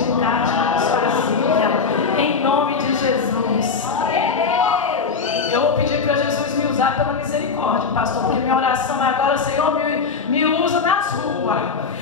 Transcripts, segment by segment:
este lugar de mãos vazias, em nome de Jesus. Eu vou pedir para Jesus me usar pela misericórdia, pastor, porque minha oração é agora: Senhor, me usa nas ruas,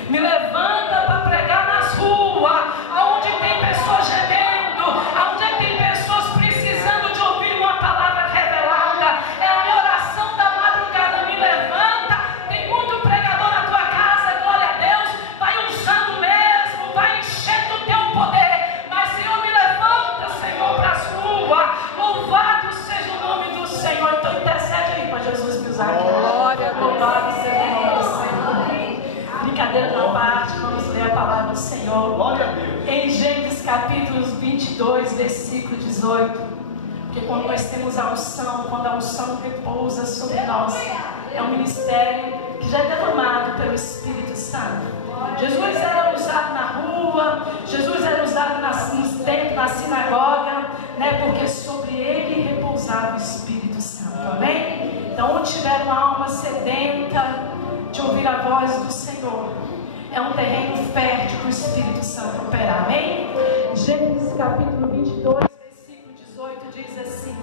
me levanta para pregar nas ruas, aonde tem pessoas gemendo, aonde tem pessoas precisando de ouvir uma palavra revelada. É a minha oração da madrugada: me levanta. Tem muito pregador na tua casa, glória a Deus, vai usando mesmo, vai enchendo o teu poder, mas Senhor, me levanta, Senhor, para as ruas. Louvado seja o nome do Senhor. Então intercede aí para Jesus me usar. Glória a Deus. Louvado seja o nome do Senhor. Brincadeira na parte, vamos ler a palavra do Senhor. Glória a Deus. Em Gênesis capítulo 22, versículo 18. Porque quando nós temos a unção, quando a unção repousa sobre nós, é um ministério que já é derramado pelo Espírito Santo. Jesus era usado na rua, Jesus era usado nos templos, na sinagoga, né? Porque sobre ele repousava o Espírito Santo. Amém? Então, onde tiver uma alma sedenta de ouvir a voz do Senhor, é um terreno fértil para o Espírito Santo operar. Amém? Gênesis capítulo 22, versículo 18 diz assim: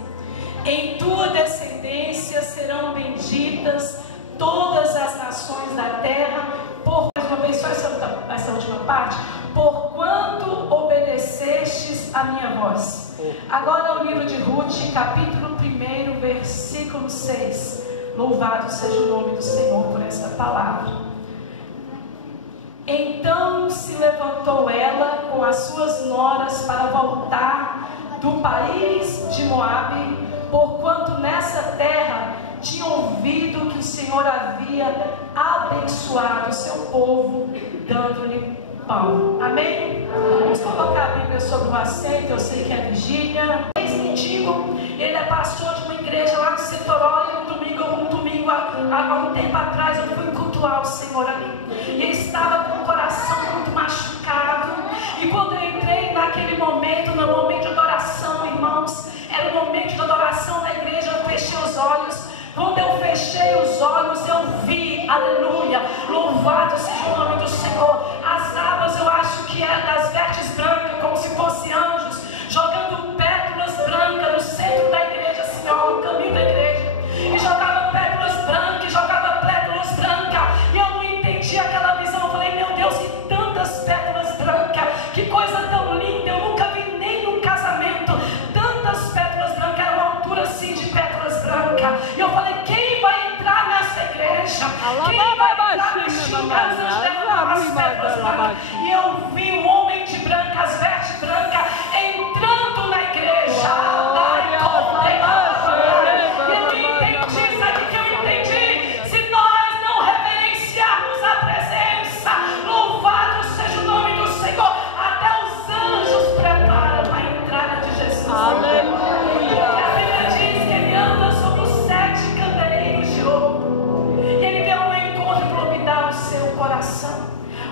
em tua descendência serão benditas todas as nações da terra, por mais uma vez, só essa última parte, porquanto obedecestes a minha voz. Agora o livro de Ruth, capítulo 1, versículo 6. Louvado seja o nome do Senhor por esta palavra. Então se levantou ela com as suas noras para voltar do país de Moabe, porquanto nessa terra tinha ouvido que o Senhor havia abençoado o seu povo, dando-lhe pão. Amém? Vamos colocar a Bíblia sobre o assento. Eu sei que é vigília. Esse mendigo, ele é pastor de uma igreja lá no Setoró, e um domingo, há um tempo atrás, eu fui cultuar o Senhor ali. E ele estava com o coração muito machucado. E quando eu entrei naquele momento, no momento de adoração, irmãos, era o momento de adoração na igreja, eu fechei os olhos. Quando eu fechei os olhos, eu vi, aleluia, louvado seja o nome do Senhor, as abas, eu acho que é das vestes brancas, como se fossem anjos, jogando pétalas brancas no centro da igreja, assim, ó, no caminho da igreja, e jogava pétalas brancas, e eu não entendi aquela visão. Eu falei: meu Deus, que tantas pétalas brancas, que coisa tão linda, eu nunca vi nem num casamento tantas pétalas brancas, era uma altura assim de pétalas brancas, e eu falei: quem vai entrar nessa igreja? Quem vai entrar neste lugar? Os anjos derramaram as pétalas brancas, e eu vi um homem de branca, as vestes brancas, entrando na igreja.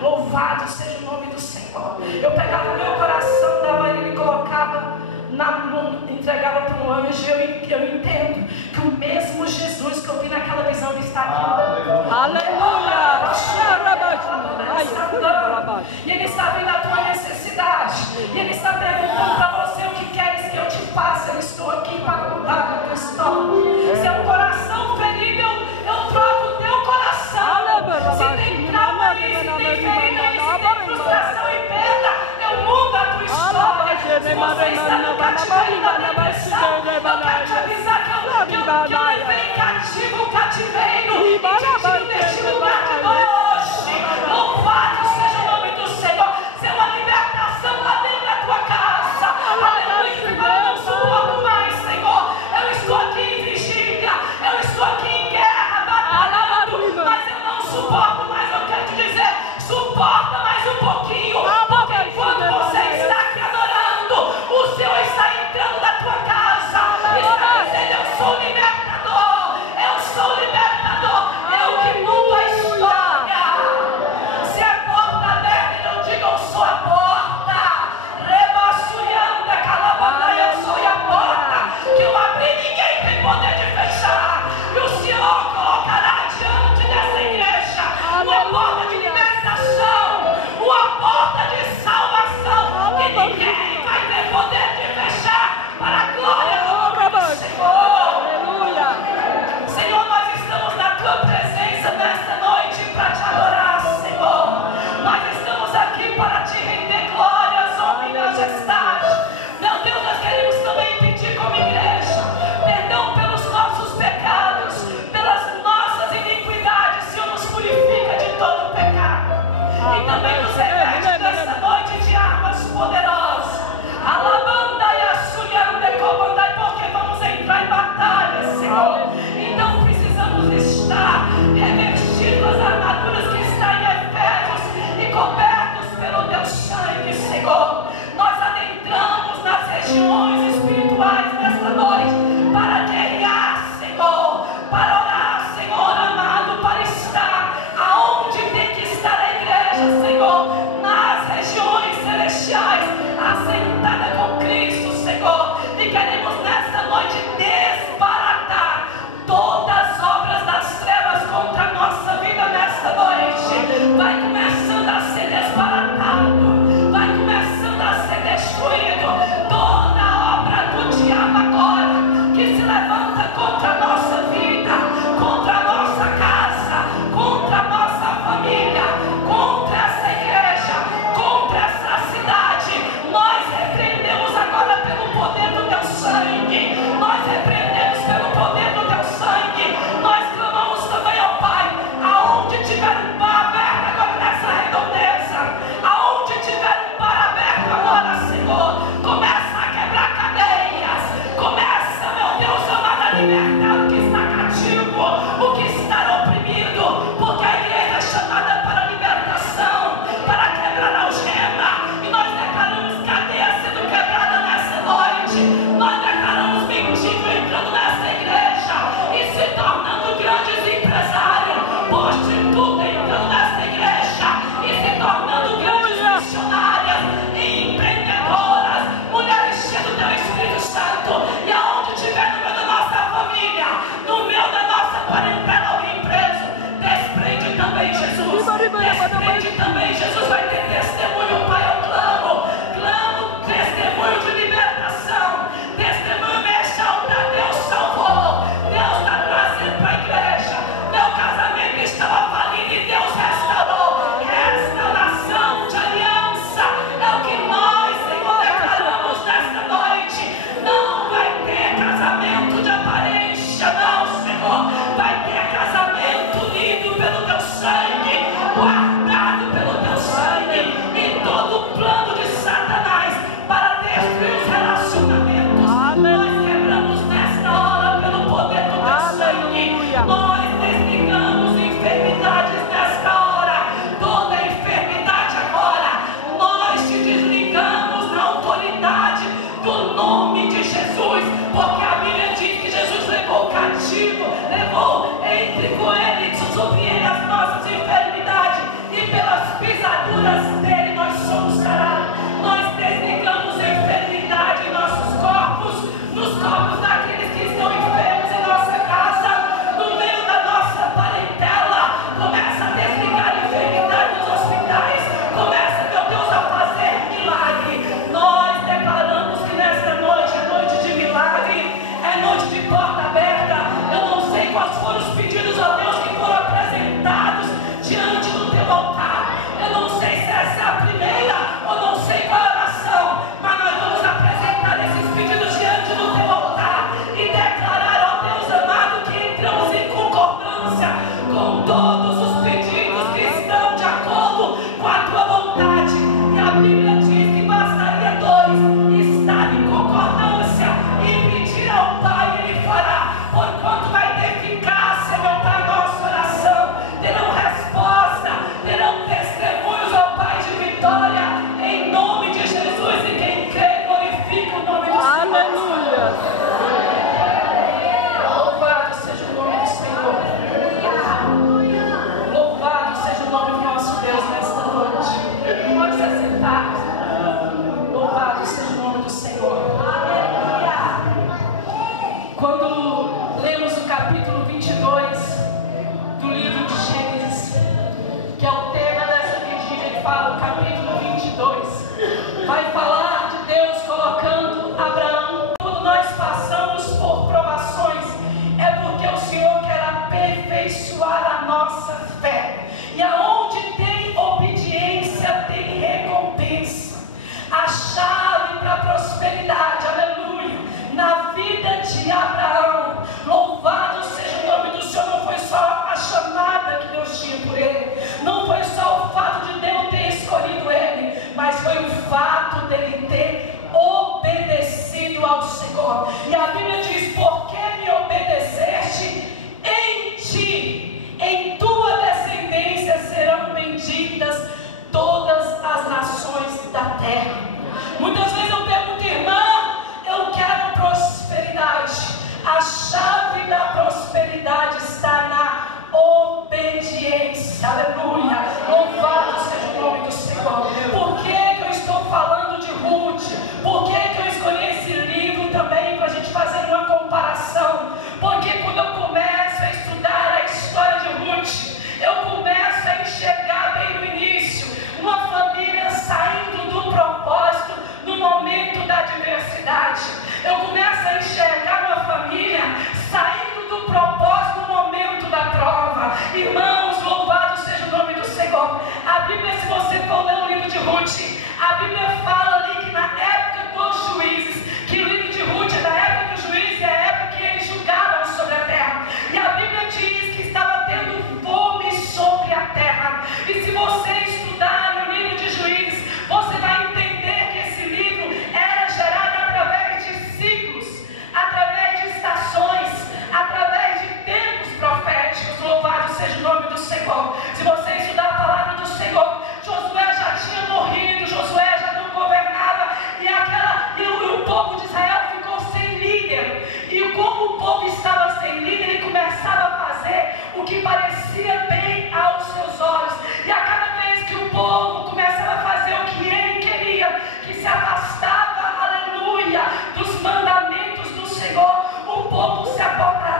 Louvado seja o nome do Senhor. Eu pegava o meu coração, dava ele e colocava, entregava para um anjo. Eu entendo que o mesmo Jesus que eu vi naquela visão, ele está aqui. Aleluia! E ele está vendo a tua necessidade. E ele está perguntando para você: o que queres que eu te faça? Eu estou aqui para mudar a tua história. Se é um coração ferido, eu troco o teu coração. Se tem trauma aí, se tem ferida aí, se tem frustração e perda, eu mudo a tua história. Se você está no cativeiro da depressão, eu quero te avisar que eu levei cativo o cativeiro e te tiro deste lugar de hoje. terra. Muitas vezes eu pergunto, irmã, eu quero prosperidade. A chave da prosperidade está na obediência. Aleluia. Louvado seja o nome do Senhor. Por que eu estou falando de Ruth? Por que eu escolhi esse livro também para a gente fazer uma comparação? Porque quando eu começo a estudar a história de Ruth, eu começo a enxergar bem no início uma família saindo do propósito no momento da adversidade. Eu começo a enxergar uma família saindo do propósito no momento da prova. Irmãos, louvado seja o nome do Senhor. A Bíblia, se você for ler o livro de Ruth, a Bíblia fala ali que na época dos juízes, que o livro de Ruth é da época dos juízes, é a época que eles julgavam sobre a terra. E a Bíblia diz que estava tendo fome sobre a terra. E se você estudar no livro de Juízes, você vai entender que esse livro era gerado através de ciclos, através de estações, através de tempos proféticos. Louvado seja o nome do Senhor. Se você estudar a palavra do Senhor, Josué já tinha morrido, Josué já não governava, e o povo de Israel ficou sem líder. E como o povo estava sem líder, ele começava a fazer o que parecia bem aos seus olhos. E a cada vez que o povo começava a fazer o que ele queria, que se afastava, aleluia, dos mandamentos do Senhor, o povo se apostava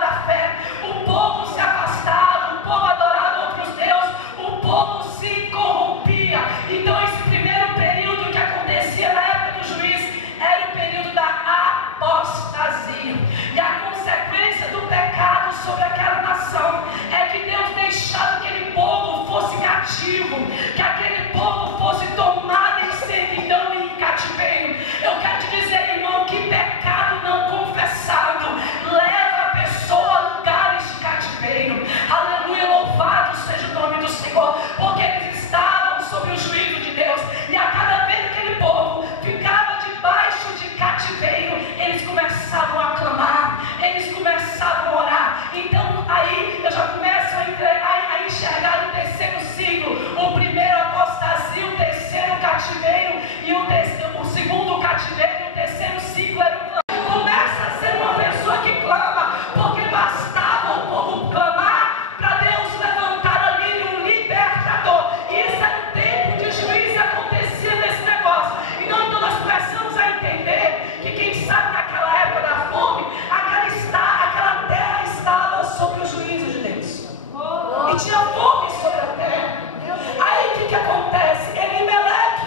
da fé, o povo se afastava, o povo adorava outros deuses, o povo se corrompia. Então esse primeiro período que acontecia na época do juiz era o período da apostasia. E a consequência do pecado sobre aquela nação é que Deus deixava que aquele povo fosse cativo, que aquele povo fosse tomado em servidão e em cativeiro. Eu quero te dizer, irmão, que pecado não confessado leva a pessoa a lugares de cativeiro. Aleluia, louvado seja o nome do Senhor, porque eles estavam sob o juízo de Deus. E a cada vez que aquele povo ficava debaixo de cativeiro, eles começavam a clamar, eles começavam a orar. Então aí eu já começo a enxergar o terceiro ciclo: o primeiro apostasia, o terceiro cativeiro, e o segundo cativeiro, e o terceiro ciclo era o clamor. Começa a ser uma pessoa que clama, porque bastava o povo clamar para Deus levantar ali um libertador. E isso era o tempo de juízo e acontecia nesse negócio. Então nós começamos a entender que quem sabe naquela época da fome, aquela terra estava sob o juízo de Deus. E tinha fome sobre a terra. Aí o que acontece? Elimeleque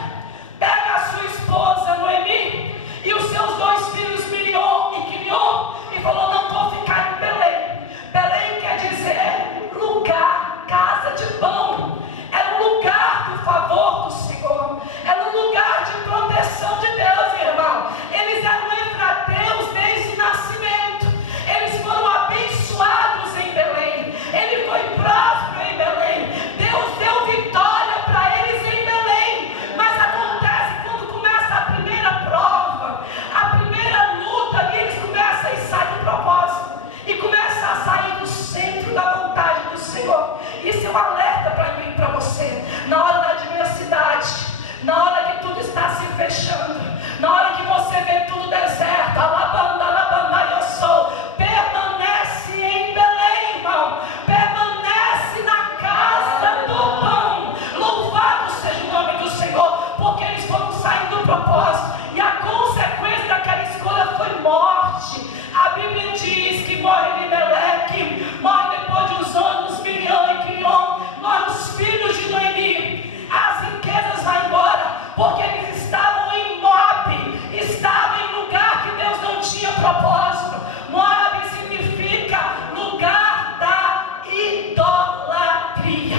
pega a sua esposa Noemi e os seus dois filhos Milion e Quilion e falou: não vou ficar em Belém. Belém quer dizer lugar, casa de pão. Era um lugar do favor do Senhor, era um lugar de proteção de Deus, irmão. Eles eram efrateus desde o nascimento, eles foram abençoados em Belém, ele foi próspero em Belém, Deus deu vitória para eles em Belém. Mas acontece quando começa a primeira prova, a primeira luta ali, eles começam a sair do propósito e começam a sair do centro da vontade do Senhor. Isso é um alerta para mim e para você. Na hora da adversidade, na hora que tudo está se fechando, na hora que você vê tudo deserto, alabanda, eu sou, permanece em Belém, irmão. Permanece na casa do pão. Louvado seja o nome do Senhor, porque eles foram saindo do propósito, e a consequência daquela escolha foi morte. A Bíblia diz que morre Elimeleque, morre depois de uns anos Milion e Quilion, morre os filhos de Noemi, as riquezas vão embora, porque eles estavam em Moabe, estavam em lugar que Deus não tinha propósito. Moabe significa lugar da idolatria.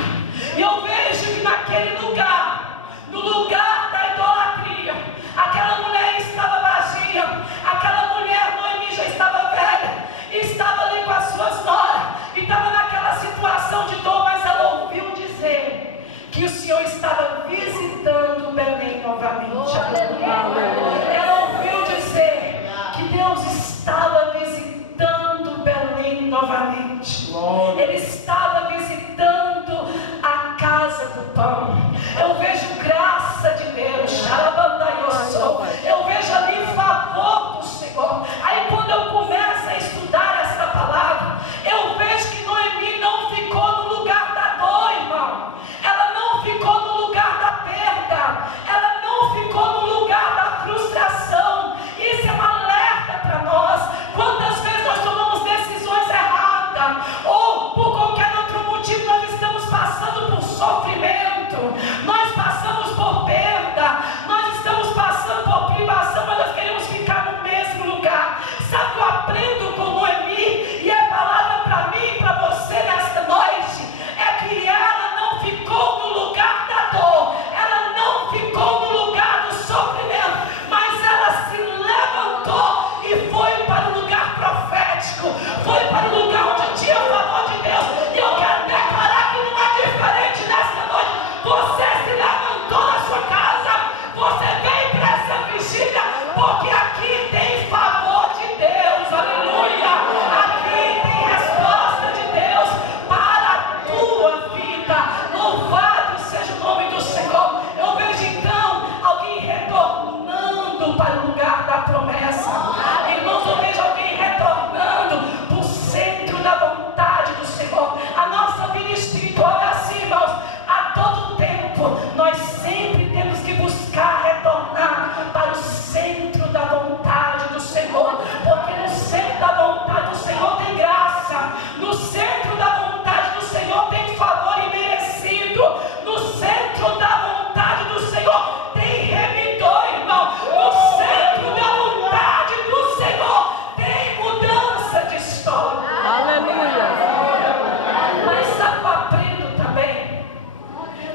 E eu vejo que naquele lugar, no lugar da idolatria, aquela mulher estava vazia, aquela mulher Noemi já estava velha, estava ali com as suas noras, e estava naquela situação de dor, mas ela ouviu dizer que o Senhor estava visitando Belém novamente. Ela ouviu dizer que Deus estava visitando Belém novamente. Ele estava visitando a casa do pão. Eu vejo graça ainda. Louvado seja o nome do Senhor. Eu vejo então alguém retornando para o lugar da promessa. Irmãos, eu vejo alguém retornando para o centro da vontade do Senhor. A nossa vida espiritual é assim, irmãos. A todo tempo nós sempre temos que buscar retornar para o centro da vontade do Senhor, porque no centro da vontade do Senhor tem graça, no centro da vontade do Senhor tem favor imerecido, no centro da vontade do Senhor tem remidor, irmão, no centro da vontade do Senhor tem mudança de história. Aleluia. Mas sabe o que eu aprendo também?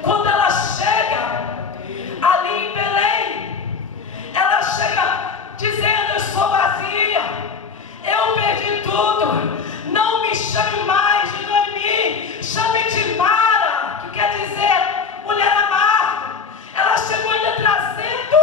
Quando ela chega ali em Belém, ela chega dizendo: eu sou vazia, eu perdi tudo, não me chame mais de Noemi, chame de Mara, que quer dizer mulher amada. Ela chegou ainda trazendo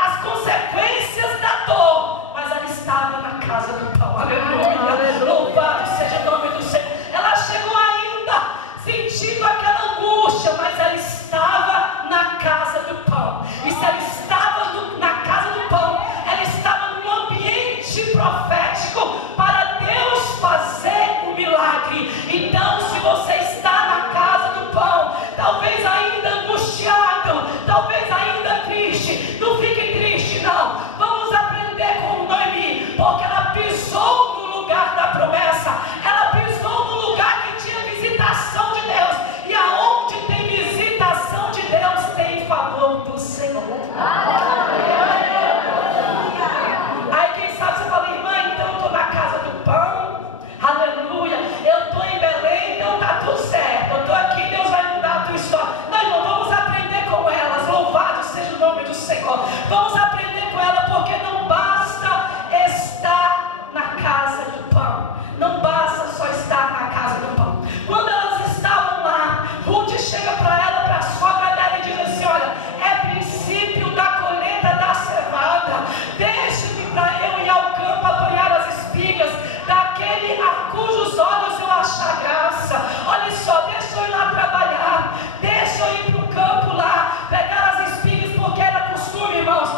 as consequências da dor, mas ela estava na casa do pão. Aleluia. Louvado seja o nome do Senhor. Ela chegou ainda sentindo aquela angústia, mas ela estava na casa do pão. E se ela estava na casa do pão, ela estava num ambiente profético para Deus fazer o milagre. Então, se você está na casa do pão, talvez ainda angustiado, talvez ainda triste, não fique triste não. Vamos aprender com Noemi, porque ela pisou no lugar da promessa, ela pisou no lugar que tinha visitação de Deus, e aonde tem visitação de Deus tem favor do Senhor. Aí quem sabe você fala: irmã, então eu estou na casa do pão, aleluia, eu estou em Belém, então está tudo certo, eu estou aqui, Deus vai mudar a tua história. Não, irmão, vamos aprender com elas, louvado seja o nome do Senhor. Vamos aprender com ela, porque não basta estar na casa do pão, não basta só estar na casa do pão. Quando elas estavam lá, Ruth chega para ela, para a sogra dela, e diz assim: olha, é princípio da colheita da cevada, deixe-me para eu ir ao campo apanhar as espigas daquele a cujos olhos eu achar graça. Olha só, deixa eu ir lá trabalhar, deixa eu ir para o campo lá, pegar as espigas, porque era costume, irmãos,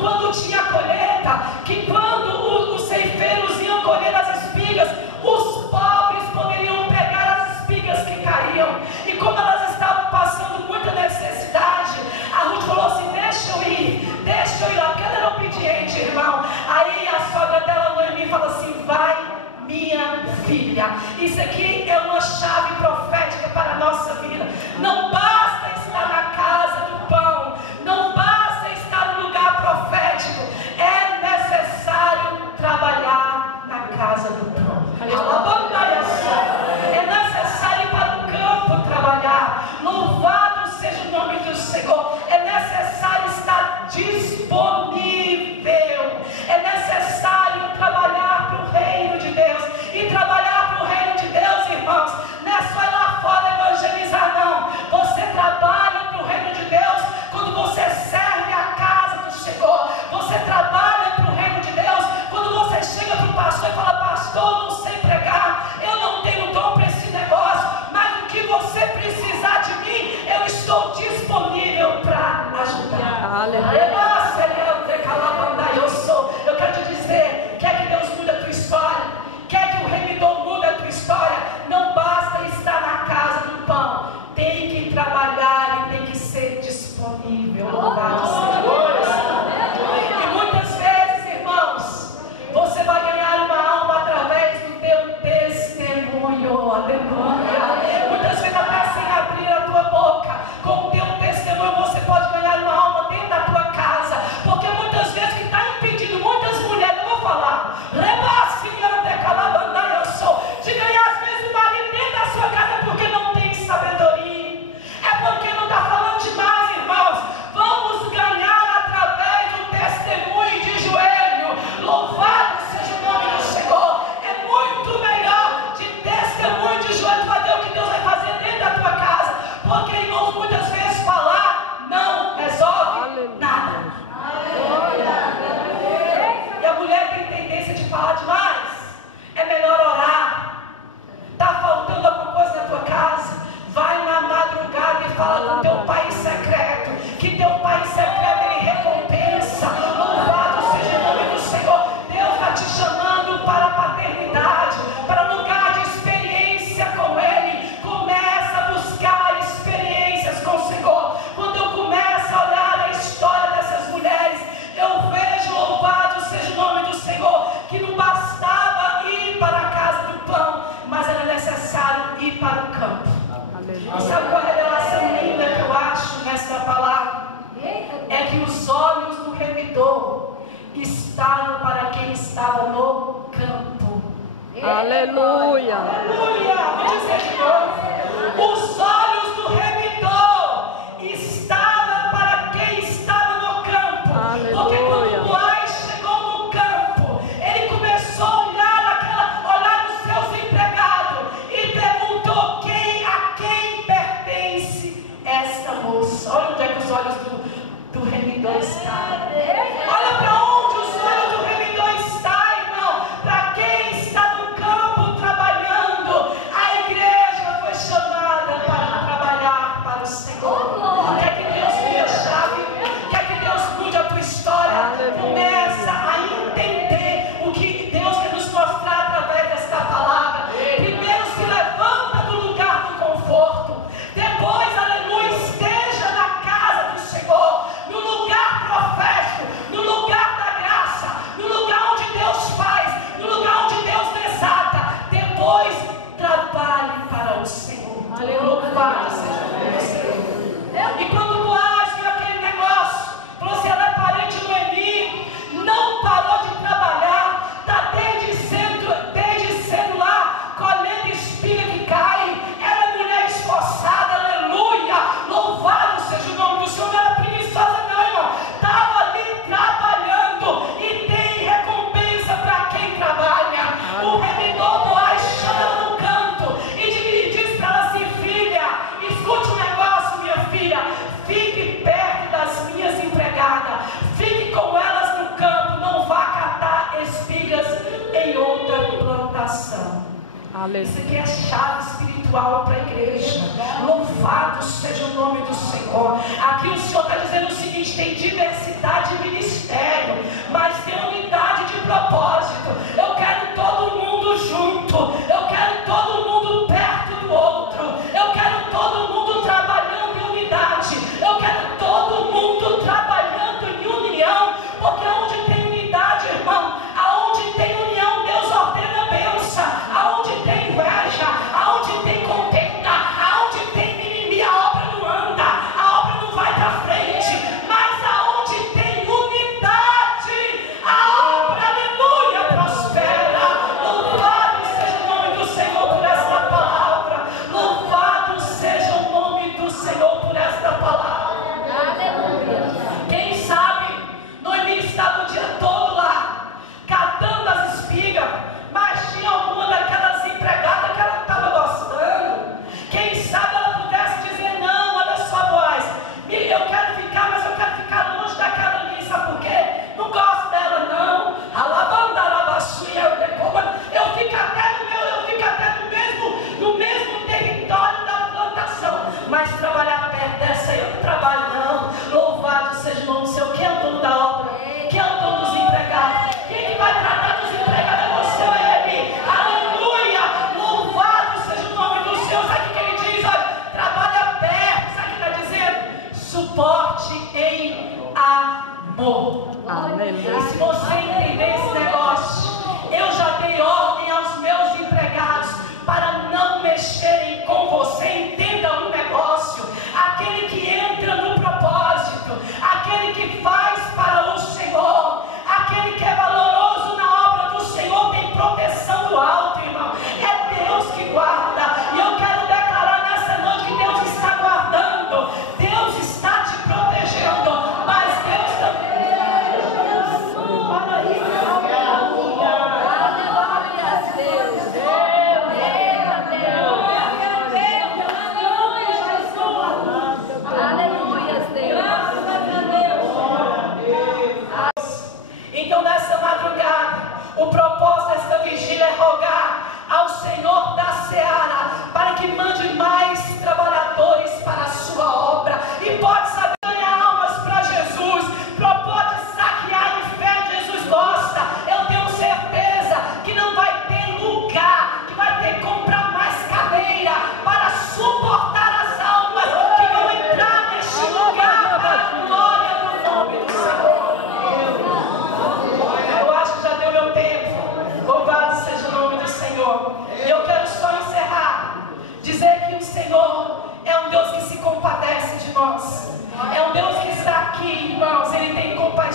quando tinha colheita, que quando os ceifeiros iam colher as espigas, os pobres poderiam pegar as espigas que caíam. E como elas estavam passando muita necessidade, a Ruth falou assim: deixa eu ir lá, porque ela era obediente, irmão. Aí a sogra dela, Noemi, fala assim: vai, minha filha. Isso aqui é uma chave profética para a nossa vida. Não basta estar na casa do pão, não basta estar no lugar profético, é necessário trabalhar na casa do pão. É necessário ir para o campo trabalhar. Louvado seja o nome do Senhor. É necessário estar disponível, é necessário trabalhar para o reino de Deus. E trabalhar para o reino de Deus, irmãos, não é só ir lá fora evangelizar, não. Você trabalha para o reino de Deus quando você serve a casa do Senhor. Você trabalha para o reino de Deus quando você chega para o pastor e fala: pastor, não sei pregar, eu não tenho dom para esse negócio, mas o que você precisar de mim, eu estou disponível para ajudar. Sabe qual é a revelação linda que eu acho nessa palavra? É que os olhos do revidor estavam para quem estava no campo. Aleluia. Aleluia! Vou dizer de novo. Os olhos do revidor estavam para quem estava no campo. Aleluia. Porque quando Boaz chegou no campo, ele começou a olhar os seus empregados e perguntou a quem pertence esta moça. Olha onde é que os olhos do revidor estavam. Olha para onde os olhos do revidor estão, irmão. Para quem está no campo trabalhando, a igreja foi chamada para trabalhar para o Senhor. Quer que Deus mude a chave? Quer que Deus mude a tua história? Começa a entender o que Deus quer nos mostrar através desta palavra. Primeiro se levanta do lugar do conforto. Depois, aleluia, esteja na casa do Senhor, no lugar profético, no lugar da graça, no lugar onde Deus faz, no lugar onde Deus desata. Depois, trabalhe para o Senhor. Louvado seja o Senhor. E quando Boaz viu aquele negócio, falou assim: ela é parente de Noemi, não parou de trabalhar, está desde cedo lá, colhendo espiga que cai. Ela é mulher esforçada, aleluia, louvado seja o nome do Senhor. Não era preguiçosa não, irmão, estava ali trabalhando e tem recompensa para quem trabalha. O revidor Boaz chama no canto e diz para ela assim: filha, escute um negócio, minha filha, fique perto das minhas empregadas, fique com elas no campo, não vá catar espigas em outra plantação. Isso aqui é chave espiritual para a igreja. Louvado seja o nome do Senhor. Aqui o Senhor está dizendo o seguinte: tem diversidade de ministério, mas tem unidade de propósito. Eu quero todo mundo junto, eu quero todo mundo perto do outro, eu quero todo mundo trabalhando em unidade, eu quero todo mundo trabalhando em união, porque onde tem unidade, irmão, aonde tem união, Deus ordena bênção. Aonde tem inveja, aonde tem contenda, aonde tem mimimi, a obra não anda, a obra não vai para frente. Mas aonde tem unidade, a obra, aleluia, prospera.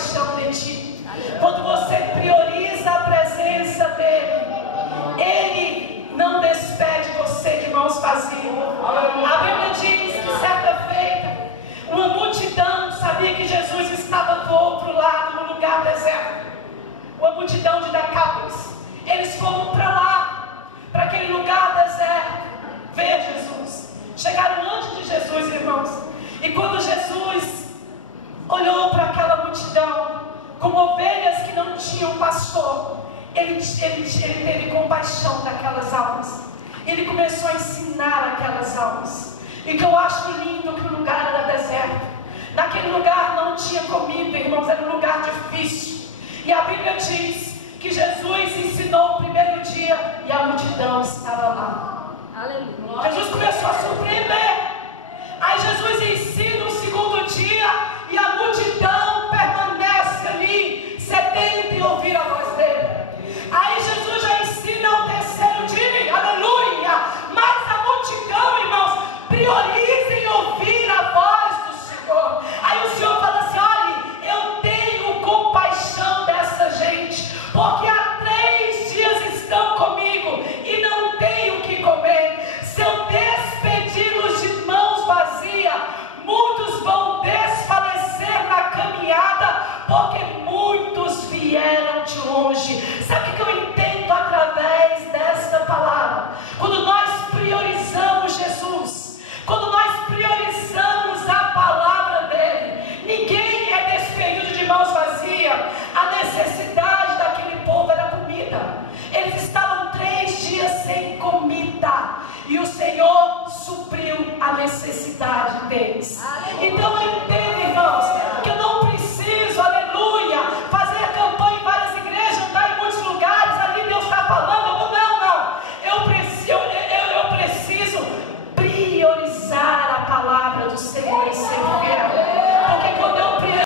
compaixão de ti. Quando você prioriza a presença dele, ele não despede você de mãos vazias. A Bíblia diz que certa feita, uma multidão sabia que Jesus estava do outro lado, no lugar deserto. Uma multidão de Decápolis. Eles foram para lá, para aquele lugar deserto, ver Jesus. Chegaram antes de Jesus, irmãos. E quando Jesus olhou para aquela multidão, como ovelhas que não tinham pastor, ele teve compaixão daquelas almas. Ele começou a ensinar aquelas almas. E que eu acho lindo que o lugar era deserto. Naquele lugar não tinha comida, irmãos, era um lugar difícil. E a Bíblia diz que Jesus ensinou o primeiro dia e a multidão estava lá. Aleluia. Jesus começou a surpreender. Aí Jesus ensina o segundo dia e a multidão permanece ali, sedenta em ouvir a voz dele. Aí Jesus já ensina o terceiro dia, aleluia. Mas a multidão, irmãos, prioriza em ouvir a voz do Senhor. Aí o Senhor fala assim: olha, eu tenho compaixão dessa gente, porque há 3 dias estão comigo e não tenho o que comer. Se eu despedi-los de mãos vazias, muitos vão desfalecer na caminhada, porque muitos vieram de longe. Sabe o que eu entendo através desta palavra? Quando nós priorizamos Jesus, quando nós priorizamos a palavra dele, ninguém é despedido de mãos vazias. A necessidade daquele povo era comida. Eles estavam 3 dias sem comida e o Senhor supriu a necessidade deles. Então eu entendo, irmãos, que eu não preciso, aleluia, fazer a campanha em várias igrejas, andar em muitos lugares, ali Deus está falando. Eu preciso priorizar a palavra do Senhor e ser